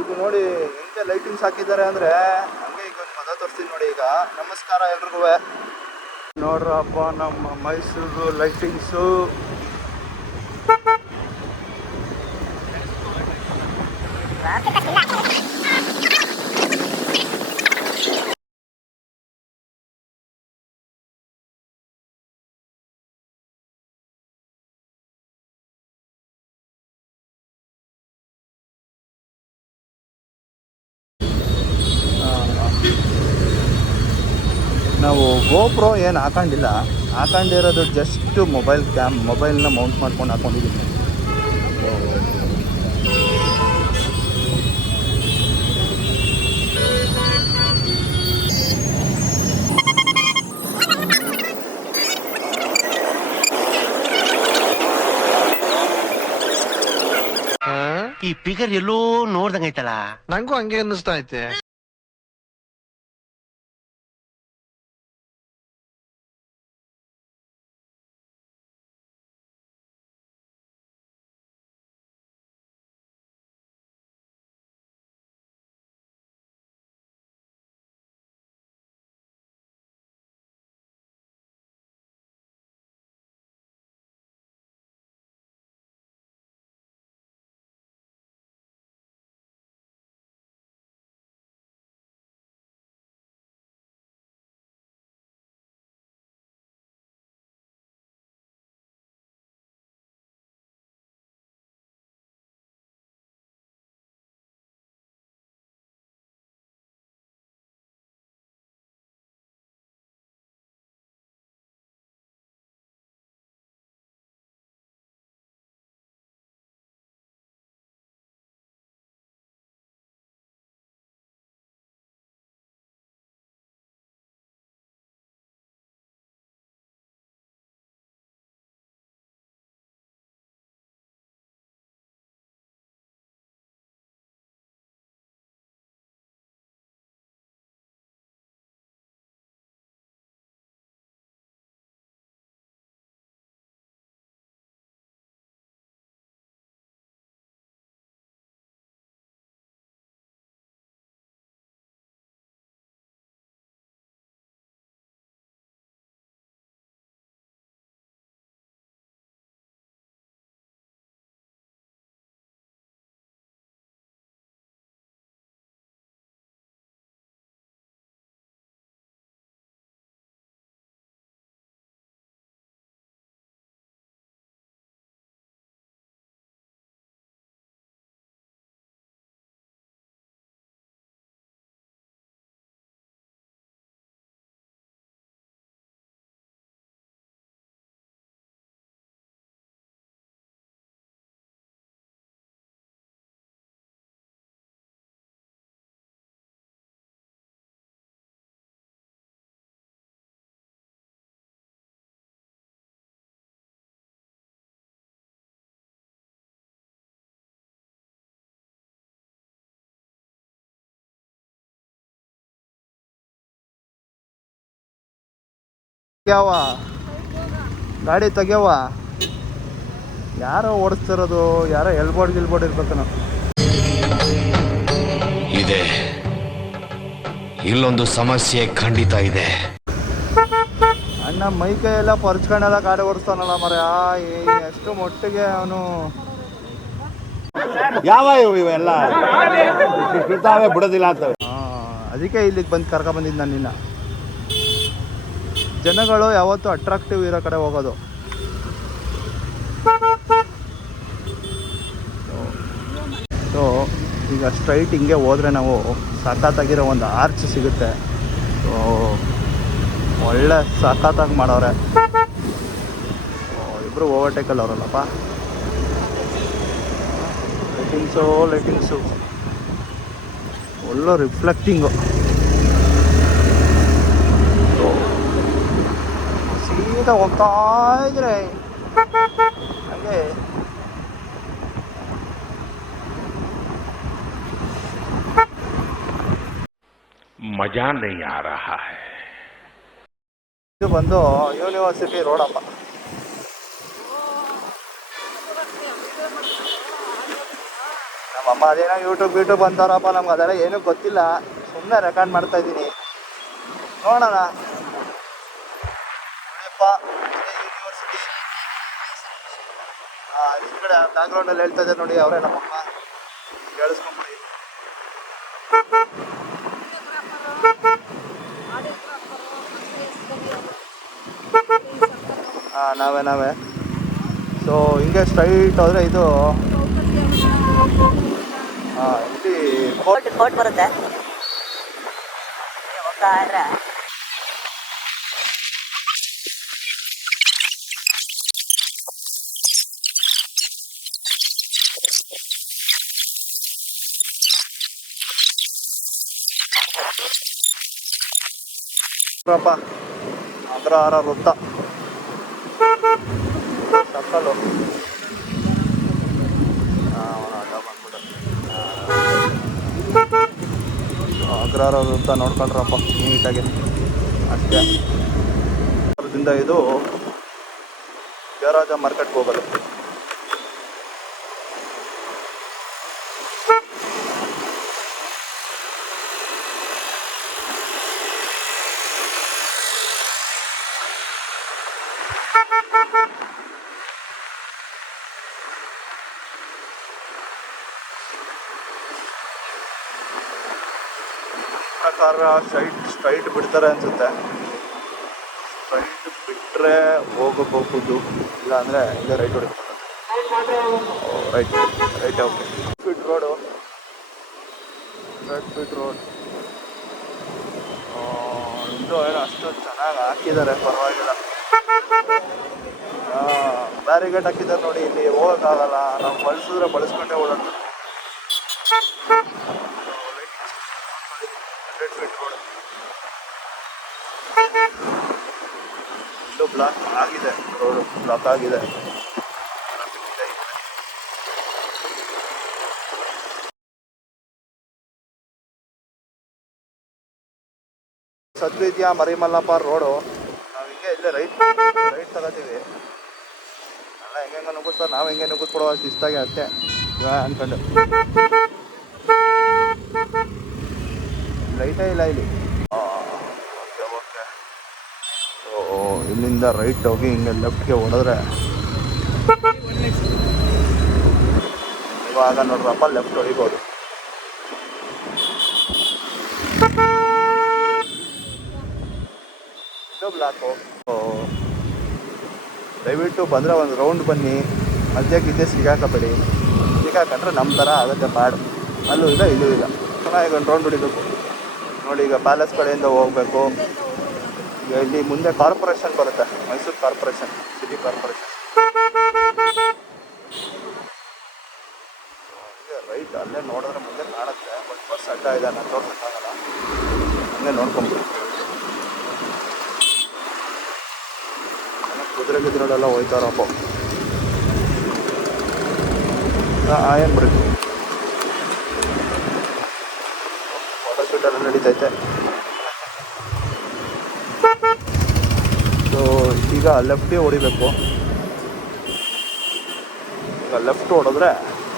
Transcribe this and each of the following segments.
ಇದು ನೋಡಿ ಹೆಂಗೆ ಲೈಟಿಂಗ್ಸ್ ಹಾಕಿದ್ದಾರೆ ಅಂದರೆ ಹಂಗೆ ಈಗ ಒಂದು ಮದ ತೋರಿಸ್ತೀನಿ ನೋಡಿ. ಈಗ ನಮಸ್ಕಾರ ಎಲ್ರಿಗೂ. ನೋಡ್ರಪ್ಪ ನಮ್ಮ ಮೈಸೂರು ಲೈಟಿಂಗ್ಸು. ನಾವು ಗೋಪ್ರೋ ಏನು ಹಾಕೊಂಡಿರೋದು ಜಸ್ಟ್ ಮೊಬೈಲ್ನ ಮೌಂಟ್ ಮಾಡ್ಕೊಂಡು ಹಾಕೊಂಡಿದ್ದೀನಿ. ಈ ಪಿಗರ್ ಎಲ್ಲೋ ನೋಡ್ದಂಗೈತಲ್ಲ, ನಂಗೂ ಹಂಗೆ ಅನ್ನಿಸ್ತಾ ಐತೆ. ಯಾವ ಗಾಡಿ ತೆಗ್ಯವ ಯಾರೋ ಓಡಿಸ್ತಿರೋದು, ಯಾರೋ ಗಿಲ್ಬೋರ್ಡ್ ಇರ್ಬೇಕು. ನಾವು ಇದೆ, ಇಲ್ಲೊಂದು ಸಮಸ್ಯೆ ಖಂಡಿತ ಇದೆ. ಅಣ್ಣ ಮೈಕೈ ಎಲ್ಲ ಪರ್ಚ್ಕೊಂಡೆಲ್ಲ ಗಾಡಿ ಓಡಿಸ್ತಾನಲ್ಲ ಮರ. ಎಷ್ಟು ಮೊಟ್ಟಿಗೆ ಅವನು ಯಾವ ಇವೆಲ್ಲ ಬಿಡೋದಿಲ್ಲ ಅಂತ. ಅದಕ್ಕೆ ಇಲ್ಲಿಗೆ ಬಂದು ಕರ್ಕೊಂಡ್ಬಂದಿದ್ದು ನಾನು ನಿನ್ನ. ಜನಗಳು ಯಾವತ್ತೂ ಅಟ್ರಾಕ್ಟಿವ್ ಇರೋ ಕಡೆ ಹೋಗೋದು. ಸೊ ಈಗ ಸ್ಟ್ರೈಟ್ ಹಿಂಗೆ ಹೋದರೆ ನಾವು ಸಖತ್ತಾಗಿರೋ ಒಂದು ಆರ್ಚ್ ಸಿಗುತ್ತೆ. ಸೊ ಒಳ್ಳೆ ಸಖತ್ತಾಗಿ ಮಾಡವ್ರೆ. ಇಬ್ಬರು ಓವರ್ಟೇಕಲ್ಲಿ ಅವರಲ್ಲಪ್ಪ. ಲೈಟಿಂಗ್ಸು ಒಳ್ಳೆ ರಿಫ್ಲೆಕ್ಟಿಂಗು. ಸೀದಾ ಹೋಗ್ತಾ ಇದ್ರೆ ಹಾಗೆ ಮಜಾ नहीं आ रहा है. ಇದು ಬಂದು ಯೂನಿವರ್ಸಿಟಿ ರೋಡಪ್ಪ. ನಮ್ಮ ಪಾಪ ಅದೇನೋ ಯೂಟ್ಯೂಬ್ ಅಂತಾರಪ್ಪ, ನಮ್ಗೆ ಅದೆಲ್ಲ ಏನೂ ಗೊತ್ತಿಲ್ಲ, ಸುಮ್ಮನೆ ರೆಕಾರ್ಡ್ ಮಾಡ್ತಾ ಇದ್ದೀನಿ. ನೋಡೋಣ. ನೋಡಿಯಪ್ಪ, ಯೂನಿವರ್ಸಿಟಿ ಹಿಂದ್ಗಡೆ ಬ್ಯಾಕ್ಗ್ರೌಂಡಲ್ಲಿ ಹೇಳ್ತಾ ಇದ್ದಾರೆ ನೋಡಿ, ಅವರೇ ನಮ್ಮಮ್ಮ. ಕೇಳಿಸ್ಕೊಂಬಿಡಿ. ನಾವೇ ಸೊ ಹಿಂಗೆ ಸ್ಟ್ರೈಟ್ ಹೋದರೆ ಇದು ಇಲ್ಲಿ ಕೋರ್ಟ್ ಬರುತ್ತೆ. ಹೋಗ್ತಾ ಇದ್ರೆ ಅಗ್ರಹಾರ ವೃತ್ತ ಸಕ್ಕಲು ಅಗ್ರಹಾರ ವೃತ್ತ ನೋಡ್ಕೊಂಡ್ರಪ್ಪ ನೀಟಾಗಿ. ಅಷ್ಟೇ. ಅದರಿಂದ ಇದು ಜಯರಾಜ ಮಾರ್ಕೆಟ್ಗೆ ಹೋಗೋದು. ಪ್ರಕಾರ ಸ್ಟ್ರೈಟ್ ಬಿಡ್ತಾರೆ ಅನ್ಸುತ್ತೆ. ಸ್ಟ್ರೈಟ್ ಬಿಟ್ಟರೆ ಹೋಗಬಹುದು, ಇಲ್ಲ ಅಂದರೆ ಇಲ್ಲೇ ರೈಟ್ ಹೊಡಿತಾರೆ. Right okay. Feet road, 100 feet road. ಇನ್ನೂ ಏನೋ ಅಷ್ಟು ಚೆನ್ನಾಗಿ ಹಾಕಿದ್ದಾರೆ, ಪರವಾಗಿಲ್ಲ. ಬ್ಯಾರಿಗೇಡ್ ಹಾಕಿದ್ದಾರೆ ನೋಡಿ, ಇಲ್ಲಿ ಹೋಗೋಕ್ಕಾಗಲ್ಲ, ನಾವು ಬಳಸ್ಕೊಂಡೇ ಓಡಾಡ್ತೀವಿ. 100 ಫೀಟ್ ರೋಡ್ ಇದು ಬ್ಲಾಕ್ ಆಗಿದೆ, ರೋಡು ಬ್ಲಾಕ್ ಆಗಿದೆ. ಸದ್ವಿದ್ಯಾ ಮರಿಮಲ್ಲಪ್ಪ ರೋಡು. ನಾವು ಹಿಂಗೆ ಇಲ್ಲೇ ರೈಟ್ ತಗೋತೀವಿ. ಎಲ್ಲ ಹೆಂಗೆ ನುಗ್ಗಿಸ್ತಾರೆ, ನಾವು ಹೆಂಗೆ ನುಗ್ಗಿಸ್ಕೊಡುವ ಶಿಸ್ತಾಗಿ ಅಷ್ಟೇ ಅಂದ್ಕೊಂಡು. ಲೈಟೇ ಇಲ್ಲ ಇಲ್ಲಿ. ಓಕೆ. ಸೊ ಇಲ್ಲಿಂದ ರೈಟ್ ಹೋಗಿ ಹಿಂಗೆ ಲೆಫ್ಟ್ಗೆ ಹೊಡೆದ್ರೆ ಇವಾಗ ನೋಡ್ರಪ್ಪ ಲೆಫ್ಟ್ ಹೊಡಿಬೋದು. ಇದು ಬ್ಲಾಕು. ದಯವಿಟ್ಟು ಬಂದರೆ ಒಂದು ರೌಂಡ್ ಬನ್ನಿ, ಮಧ್ಯಕ್ಕೆ ಸಿಗಾಕಬೇಡಿ. ಸಿಗಾಕಂಡ್ರೆ ನಮ್ಮ ಥರ ಆಗುತ್ತೆ ಪಾಡು. ಅಲ್ಲೂ ಇಲ್ಲ ಇಲ್ಲೂ ಇಲ್ಲ. ಚೆನ್ನಾಗಿ ಒಂದು ರೌಂಡ್ ಹೊಡಿಬೇಕು ನೋಡಿ. ಈಗ ಪ್ಯಾಲೇಸ್ ಕಡೆಯಿಂದ ಹೋಗಬೇಕು. ಈಗ ಇಲ್ಲಿ ಮುಂದೆ ಕಾರ್ಪೊರೇಷನ್ ಬರುತ್ತೆ, Mysuru corporation, city corporation. Right ಅಲ್ಲೇ ನೋಡಿದ್ರೆ ಮುಂದೆ ಕಾಣುತ್ತೆ, ಬಟ್ ಬಸ್ ಅಡ್ಡ ಇದೆ, ನಾನು ತೋರ್ಸೋಕ್ಕಾಗಲ್ಲ. ಹಂಗೆ ನೋಡ್ಕೊಂಬಿಡಿ. ಕುದುರೆಲ್ಲ ಹೋಯ್ತಾರಪ್ಪ. ಏನು ಬಿಡಿ, ಫೋಟೋಶೂಟೆಲ್ಲ ನಡೀತೈತೆ. ಸೊ ಈಗ ಲೆಫ್ಟಿಗೆ ಹೊಡಿಬೇಕು. ಈಗ ಲೆಫ್ಟ್ ಹೊಡೆದ್ರೆ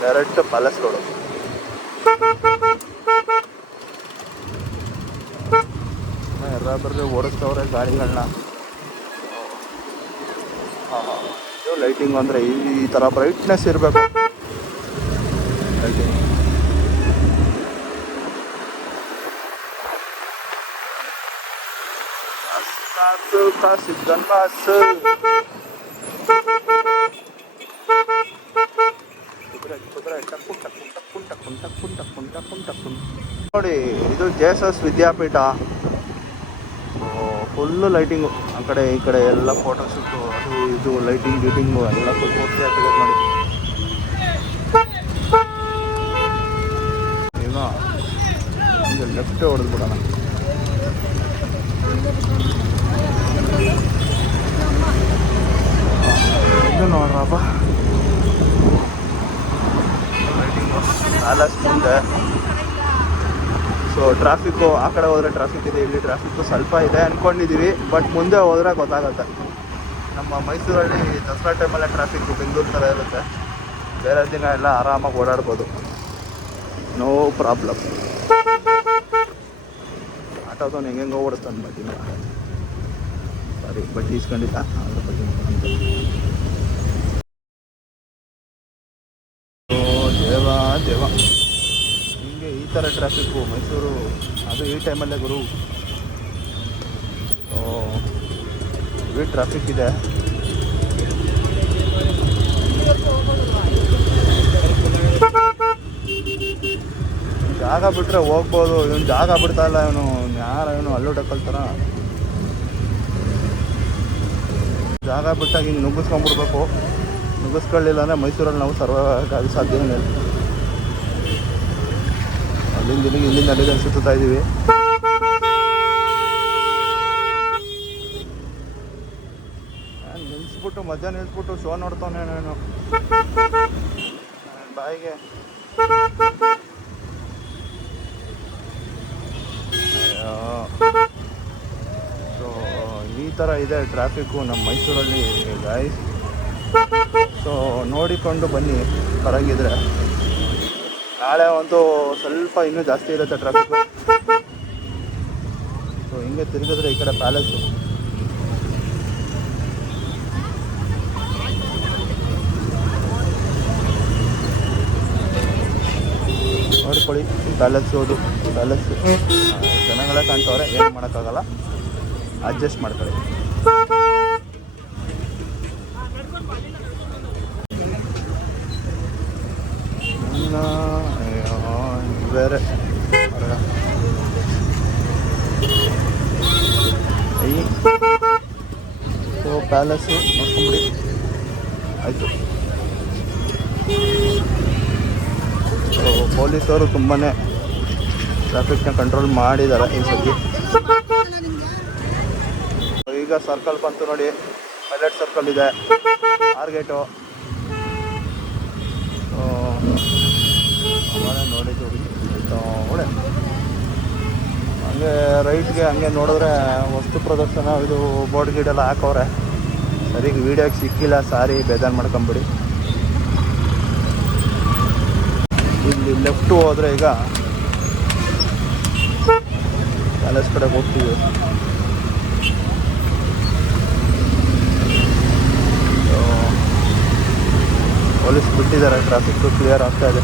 ಡೈರೆಕ್ಟ್ ಪ್ಯಾಲೇಸ್ ರೋಡು. ಯಾರಾದ್ರೂ ಓಡಿಸ್ತವ್ರೆ ಗಾಡಿಗಳನ್ನ. ಇದು ಲೈಟಿಂಗ್ ಅಂದರೆ ಈ ಥರ ಬ್ರೈಟ್ನೆಸ್ ಇರಬೇಕು ಲೈಟಿಂಗ್. ನೋಡಿ ಇದು ಜೆಎಸ್ಎಸ್ ವಿದ್ಯಾಪೀಠ. ಫುಲ್ಲು ಲೈಟಿಂಗು, ಆ ಕಡೆ ಈ ಕಡೆ ಎಲ್ಲ ಫೋಟೋಶೂಟು, ಅದು ಇದು ಲೈಟಿಂಗು ಎಲ್ಲ ಫುಲ್ ಪೂರ್ತಿ ಆಗ್ತದೆ ನೋಡಿ. ಈಗ ಲೆಫ್ಟೇ ಹೊಡೆದ್ಬಿಡೋಣ. ಇದು ನೋಡ್ರಪ್ಪ ಲೈಟಿಂಗು ಪ್ಯಾಲೇಸ್ ಮುಂದೆ. ಸೊ ಟ್ರಾಫಿಕ್ಕು ಆ ಕಡೆ ಹೋದರೆ ಟ್ರಾಫಿಕ್ ಇದೆ, ಇಲ್ಲಿ ಟ್ರಾಫಿಕ್ಕು ಸ್ವಲ್ಪ ಇದೆ ಅಂದ್ಕೊಂಡಿದ್ದೀವಿ, ಬಟ್ ಮುಂದೆ ಹೋದರೆ ಗೊತ್ತಾಗುತ್ತೆ. ನಮ್ಮ ಮೈಸೂರಲ್ಲಿ ದಸರಾ ಟೈಮಲ್ಲೇ ಟ್ರಾಫಿಕ್ಕು ಬೆಂಗಳೂರು ಥರ ಇರುತ್ತೆ, ಬೇರೆ ದಿನ ಎಲ್ಲ ಆರಾಮಾಗಿ ಓಡಾಡ್ಬೋದು. No problem. ಆಟೋದವ್ನು ಹೆಂಗೆಂಗೋ ಓಡಿಸ್ತಾನೆ ಬಡ್ಡಿನ. ಸಾರಿ, ಬಡ್ಡಿ ಇಸ್ಕೊಂಡಿಲ್ಲ, ಅದ್ರ ಬಗ್ಗೆ ಮಾತಾಡ್ತೀನಿ. ಓ ದೇವ ದೇವ, ಹಿಂಗೆ ಈ ಥರ ಟ್ರಾಫಿಕ್ಕು ಮೈಸೂರು, ಅದು ಈ ಟೈಮಲ್ಲೇ ಗುರು. ಓ ಹೆವಿ ಟ್ರಾಫಿಕ್ ಇದೆ. ಜಾಗ ಬಿಟ್ಟರೆ ಹೋಗ್ಬೋದು, ಇವನು ಜಾಗ ಬಿಡ್ತಾ ಇಲ್ಲ. ಇವನು ಯಾರು ಇವನು ಅಲ್ಲೂ ಡಕ್ಕಲ್ತಾರ. ಜಾಗ ಬಿಟ್ಟಾಗ ಹಿಂಗೆ ನುಗ್ಗಿಸ್ಕೊಂಡ್ಬಿಡ್ಬೇಕು. ನುಗ್ಗಿಸ್ಕೊಳ್ಳಿಲ್ಲ ಅಂದರೆ ಮೈಸೂರಲ್ಲಿ ನಾವು ಸರ್ವೈವ್ ಆಗೋದು ಸಾಧ್ಯವೇ ಇಲ್ಲ. ಅಲ್ಲಿಂದ ಇಲ್ಲಿಗೆ, ಇಲ್ಲಿಂದ ಅಲ್ಲಿಗೆ ಸುತ್ತಾ ಇದ್ದೀವಿ. ನಿಲ್ಲಿಸ್ಬಿಟ್ಟು ಮಧ್ಯಾಹ್ನ ನಿಲ್ಲಿಸ್ಬಿಟ್ಟು ಶೋ ನೋಡ್ತಾನೆ ನಾನು ಬಾಯಿಗೆ. ಸೊ ಈ ಥರ ಇದೆ ಟ್ರಾಫಿಕ್ಕು ನಮ್ಮ ಮೈಸೂರಲ್ಲಿ ಗಾಯ್ಸ್. ಸೊ ನೋಡಿಕೊಂಡು ಬನ್ನಿ, ಪರವಾಗಿದ್ರೆ. ನಾಳೆ ಒಂದು ಸ್ವಲ್ಪ ಇನ್ನೂ ಜಾಸ್ತಿ ಇರುತ್ತೆ ಟ್ರಾಫಿಕ್. ಸೊ ಹಿಂಗೆ ತಿರುಗಿದ್ರೆ ಈ ಕಡೆ ಪ್ಯಾಲೇಸು. ನೋಡ್ಕೊಳ್ಳಿ, ಪ್ಯಾಲೇಸ್ ಅದು ಪ್ಯಾಲೇಸು. ಜನಗಳೇ ಕಾಣ್ತವ್ರೆ, ಏನು ಮಾಡೋಕ್ಕಾಗಲ್ಲ, ಅಡ್ಜಸ್ಟ್ ಮಾಡ್ಕೊಳ್ಳಿ. ಬೇರೆ ಸೊ ಪ್ಯಾಲೇಸು ನೋಡ್ಕೊಂಬಿಡಿ ಆಯಿತು. ಸೊ ಪೊಲೀಸವರು ತುಂಬಾ ಟ್ರಾಫಿಕ್ನ ಕಂಟ್ರೋಲ್ ಮಾಡಿದ್ದಾರೆ ಈ ಸತಿ. ಈಗ ಸರ್ಕಲ್ ಬಂತು ನೋಡಿ, ಪೈಲಟ್ ಸರ್ಕಲ್ ಇದೆ, ಆರ್ಗೇಟು. ನೋಡಿದ್ದು ಒಳ್ಳೆ ಹಂಗೆ ರೈಟ್ಗೆ ಹಂಗೆ ನೋಡಿದ್ರೆ ವಸ್ತು ಪ್ರದರ್ಶನ ಇದು ಬೋರ್ಡ್ ಗೀಡೆಲ್ಲ ಹಾಕವ್ರೆ. ಸರಿಗೆ ವೀಡಿಯೋಗೆ ಸಿಕ್ಕಿಲ್ಲ, ಸಾರಿ, ಬೇಜಾರು ಮಾಡ್ಕೊಂಬಿಡಿ. ಇಲ್ಲಿ ಲೆಫ್ಟು ಹೋದರೆ ಈಗ ಪ್ಯಾಲೇಸ್ ಕಡೆಗೆ ಹೋಗ್ತೀವಿ. ಪೊಲೀಸ್ ಬಿಟ್ಟಿದ್ದಾರೆ, ಟ್ರಾಫಿಕ್ ಕ್ಲಿಯರ್ ಆಗ್ತಾ ಇದೆ.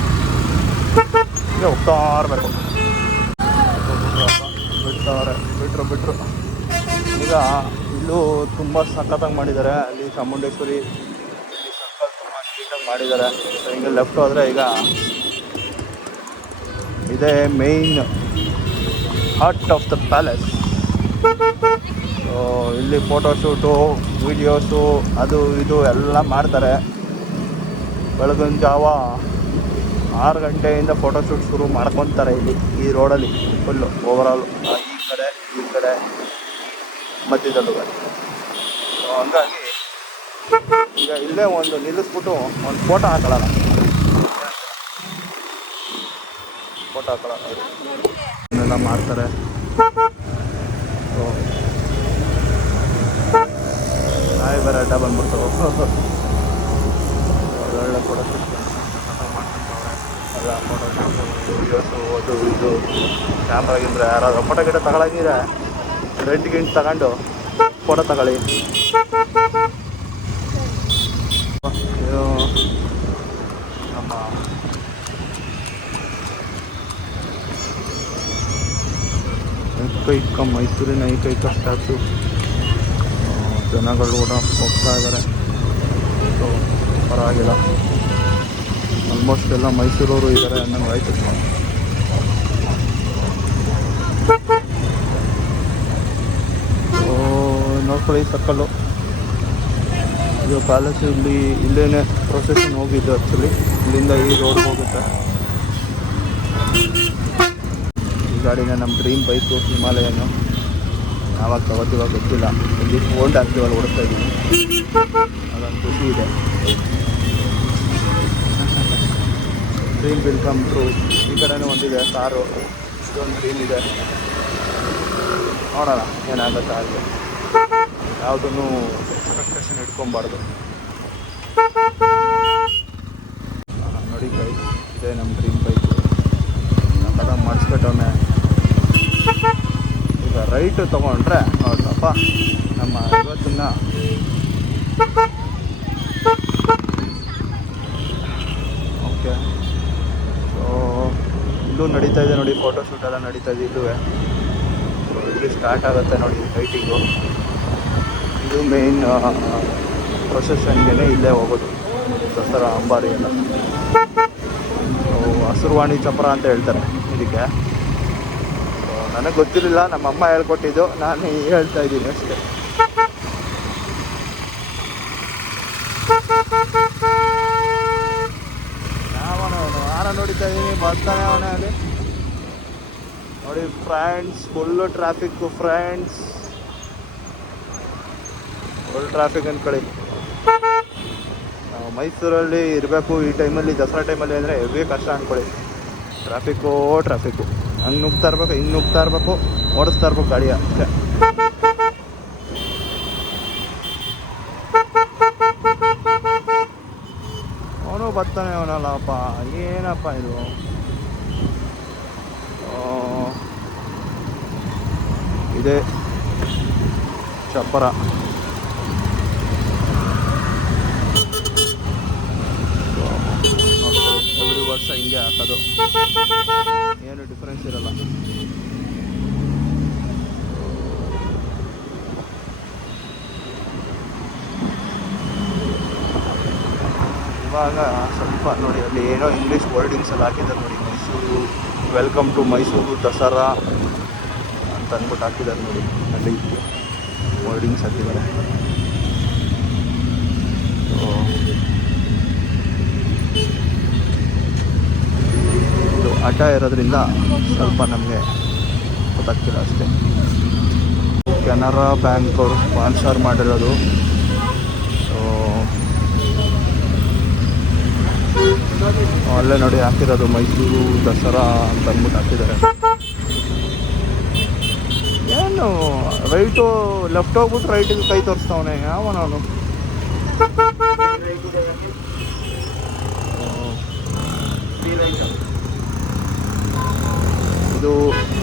ಈಗ ಹೋಗ್ತಾ ಇರಬೇಕು. ಬಿಟ್ಟರು ಈಗ ಇಲ್ಲೂ ತುಂಬ ಸಖತ್ತಾಗಿ ಮಾಡಿದ್ದಾರೆ. ಅಲ್ಲಿ ಚಾಮುಂಡೇಶ್ವರಿ ಸರ್ಕಲ್ ತುಂಬ ನೀಟಾಗಿ ಮಾಡಿದ್ದಾರೆ. ಸೊ ಹಿಂಗೆ ಲೆಫ್ಟ್ ಹೋದರೆ ಈಗ ಇದೇ main heart of the palace. So ಇಲ್ಲಿ ಫೋಟೋಶೂಟು, ವೀಡಿಯೋಸು, ಅದು ಇದು ಎಲ್ಲ ಮಾಡ್ತಾರೆ. ಬೆಳಗಿನ ಜಾವ 6 ಗಂಟೆಯಿಂದ ಫೋಟೋಶೂಟ್ ಶುರು ಮಾಡ್ಕೊತಾರೆ ಇಲ್ಲಿ ಈ ರೋಡಲ್ಲಿ ಫುಲ್ಲು ಓವರಾಲು, ಈ ಕಡೆ ಮಧ್ಯದಲ್ಲೂ. ಸೊ ಹಂಗಾಗಿ ಈಗ ಇಲ್ಲೇ ಒಂದು ನಿಲ್ಲಿಸ್ಬಿಟ್ಟು ಒಂದು ಫೋಟೋ ಹಾಕೊಳ್ಳೋಣ. ಇದನ್ನೆಲ್ಲ ಮಾಡ್ತಾರೆ. ಸೊ ನಾಯಿ ಬೇರೆ ಅಡ್ಡ ಬಂದ್ಬಿಡ್ತಾವೆ. ಒಳ್ಳೊಳ್ಳೆ ಫೋಟೋಶೂಟ್ ಎಲ್ಲ, ಫೋಟೋಶೂಟು, ವೀಡಿಯೋಸು, ಅದು ಇದು. ಕ್ಯಾಮ್ರಾ ಗಿಮ್ರಾ ಯಾರಾದರೂ ಫೋಟೋ ಗಿಡ ತಗೊಳಂಗಿದ್ರೆ ರೆಂಟ್ ಗಿಂಟ್ ತಗೊಂಡು ಫೋಟೋ ತಗೊಳ್ಳಿ. ನಮ್ಮ ಏಕೈಕ ಮೈಸೂರಿನ ಏಕೈಕ ಸ್ಟ್ಯಾಚು. ಜನಗಳು ಕೂಡ ಹೋಗ್ತಾ ಇದ್ದಾರೆ. ಸೊ ಪರವಾಗಿಲ್ಲ, ಆಲ್ಮೋಸ್ಟ್ ಎಲ್ಲ ಮೈಸೂರವರು ಇದ್ದಾರೆ ಅನ್ನಂಗೆ ಆಯಿತು. ನೋಡ್ಕೊಳ್ಳಿ ಸರ್ಕಲ್ಲು, ಇದು ಪ್ಯಾಲೇಸು. ಇಲ್ಲೇನೆ ಪ್ರೊಸೆಷನ್ ಹೋಗಿದ್ದು ಆ್ಯಕ್ಚುಲಿ. ಇಲ್ಲಿಂದ ಈ ರೋಡ್ ಹೋಗುತ್ತೆ. ಈ ಗಾಡಿನ ನಮ್ಮ ಡ್ರೀಮ್ ಬೈಕು ಹಿಮಾಲಯನು. ಯಾವಾಗ ತಗೋತೀವಾಗ ಗೊತ್ತಿಲ್ಲ. ಇಲ್ಲಿ ಓಲ್ಡ್ ಆ್ಯಕ್ಟಿವಲ್ಲಿ ಓಡಿಸ್ತಾ ಇದ್ದೀವಿ, ಅದೊಂದು ಖುಷಿ ಇದೆ. Dream will come true. ಈ ಕಡೆನೂ ಒಂದಿದೆ ಕಾರು, ಇದೊಂದು ಡ್ರೀಮ್ ಇದೆ. ನೋಡೋಣ ಏನಾಗುತ್ತೆ ಹಾಗೆ. ಯಾವುದನ್ನು ಎಕ್ಸ್ಪೆಕ್ಟೇಷನ್ ಇಟ್ಕೊಬಾರ್ದು. ನೋಡಿ ಬೈಕ್ ಇದೆ, ನಮ್ಮ ಡ್ರೀಮ್ ಬೈಕು. ಹೊಂಟವನೆ. ಈಗ ರೈಟ್ ತೊಗೊಂಡ್ರೆ ನೋಡ್ರಪ್ಪ ನಮ್ಮ ಇವತ್ತಿನ ಓಕೆ. ಸೊ ಇಲ್ಲೂ ನಡೀತಾ ಇದೆ ನೋಡಿ, ಫೋಟೋಶೂಟ್ ಎಲ್ಲ ನಡೀತಾ ಇದೆ ಇಲ್ಲೂ. ಸೊ ಇಲ್ಲಿ ಸ್ಟಾರ್ಟ್ ಆಗುತ್ತೆ ನೋಡಿ ಲೈಟಿಂಗು. ಇದು ಮೇಯ್ನ್ ಪ್ರೊಸೆಷನ್ಗೆ ಇಲ್ಲೇ ಹೋಗೋದು, ದಸರಾ ಅಂಬಾರಿ ಎಲ್ಲ. ಸೊ ಹಸುರುವಾಣಿ ಚಪ್ರ ಅಂತ ಹೇಳ್ತಾರೆ ಇದಕ್ಕೆ. ಸೊ ನನಗೆ ಗೊತ್ತಿರಲಿಲ್ಲ, ನಮ್ಮ ಅಮ್ಮ ಹೇಳ್ಕೊಟ್ಟಿದ್ದು, ನಾನು ಹೇಳ್ತಾ ಇದ್ದೀನಿ ಅಷ್ಟೇ. ಅವನು ಆರ ನೋಡಿತಾ ಇದ್ದೀನಿ, ಬರ್ತಾನೆ ಅವನೇ ಅಲ್ಲಿ ನೋಡಿ friends. Full traffic friends, full traffic ಅಂದ್ಕೊಳ್ಳಿ. ನಾವು ಮೈಸೂರಲ್ಲಿ ಇರಬೇಕು ಈ ಟೈಮಲ್ಲಿ, ದಸರಾ ಟೈಮಲ್ಲಿ ಅಂದರೆ ಹೆವಿ ಕಷ್ಟ ಅಂದ್ಕೊಳ್ಳಿ. ಟ್ರಾಫಿಕ್ಕು ಹಂಗೆ ನುಗ್ತಾ ಇರ್ಬೇಕು, ಹಿಂಗೆ ನುಗ್ತಾ ಇರಬೇಕು, ಓಡಿಸ್ತಾ ಇರ್ಬೇಕು ಗಾಡಿ ಅಷ್ಟೇ. ಅವನು ಬರ್ತಾನೆ ಅವನಲ್ಲಪ್ಪ, ಏನಪ್ಪ ಇದು. ಇದೇ ಚಪ್ಪರ. ಎವ್ರಿ ವರ್ಷ ಹಿಂಗೆ ಹಾಕೋದು, ಏನು ಡಿಫ್ರೆನ್ಸ್ ಇರಲ್ಲ. ಇವಾಗ ಸ್ವಲ್ಪ ನೋಡಿ ಅಲ್ಲಿ ಏನೋ ಇಂಗ್ಲೀಷ್ ವರ್ಡಿಂಗ್ಸ್ ಎಲ್ಲ ಹಾಕಿದ್ದಾರೆ ನೋಡಿ. ಮೈಸೂರು, ವೆಲ್ಕಮ್ ಟು ಮೈಸೂರು ದಸರಾ ಅಂತ ಅಂದ್ಬಿಟ್ಟು ಹಾಕಿದ್ದಾರೆ ನೋಡಿ, ಅಲ್ಲಿ ವರ್ಡಿಂಗ್ಸ್ ಹಾಕಿದ್ದಾರೆ. ಇದು ಅಡ್ಡ ಇರೋದ್ರಿಂದ ಸ್ವಲ್ಪ ನಮಗೆ ಗೊತ್ತಾಗ್ತಿಲ್ಲ ಅಷ್ಟೇ. ಕೆನರಾ ಬ್ಯಾಂಕ್ ಅವರು ಸ್ಪಾನ್ಸರ್ ಮಾಡಿರೋದು. ಸೊ ಅಲ್ಲೇ ನೋಡಿ ಹಾಕಿರೋದು ಮೈಸೂರು ದಸರಾ ಅಂತ ಅಂದ್ಬಿಟ್ಟು ಹಾಕಿದ್ದಾರೆ. ಏನು ರೈಟು ಲೆಫ್ಟ್ ಹೋಗ್ಬಿಟ್ಟು ರೈಟಿಗೆ ಕೈ ತೋರಿಸ್ತಾವನೆ ಯಾವನವನು. ಇದು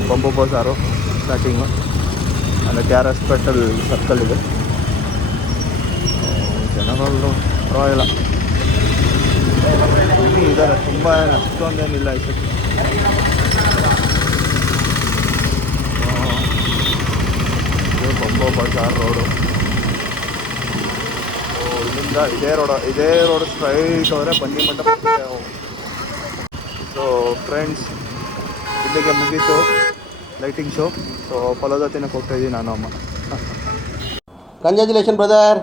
ಬಂಬು ಬಜಾರು ಸ್ಟಾರ್ಟಿಂಗು, ಅಂದರೆ ಕೆ ಆರ್ ಹಾಸ್ಪಿಟಲ್ ಸರ್ಕಲ್ ಇದೆ. ಜನಗಳು ಪರವಾಗಿಲ್ಲ ಇದ್ದಾರೆ, ತುಂಬ ಅಷ್ಟೊಂದೇನಿಲ್ಲ ಈ ಬಂಬು ಬಜಾರ್ ರೋಡು. ಇಲ್ಲಿಂದ ಇದೇ ರೋಡ್ ಸ್ಟ್ರೈಟ್ ಹೋದರೆ ಬನ್ನಿ ಮಂಟಪ. ಸೊ ಫ್ರೆಂಡ್ಸ್, ಇಲ್ಲಿಗೆ ಮುಗೀತು ಲೈಟಿಂಗ್ ಶೋ. ಸೊ ಫಲೋದ ತಿನ್ನಕ್ಕೆ ಹೋಗ್ತಾಯಿದ್ದೀನಿ ನಾನು, ಅಮ್ಮ. Congratulation brother.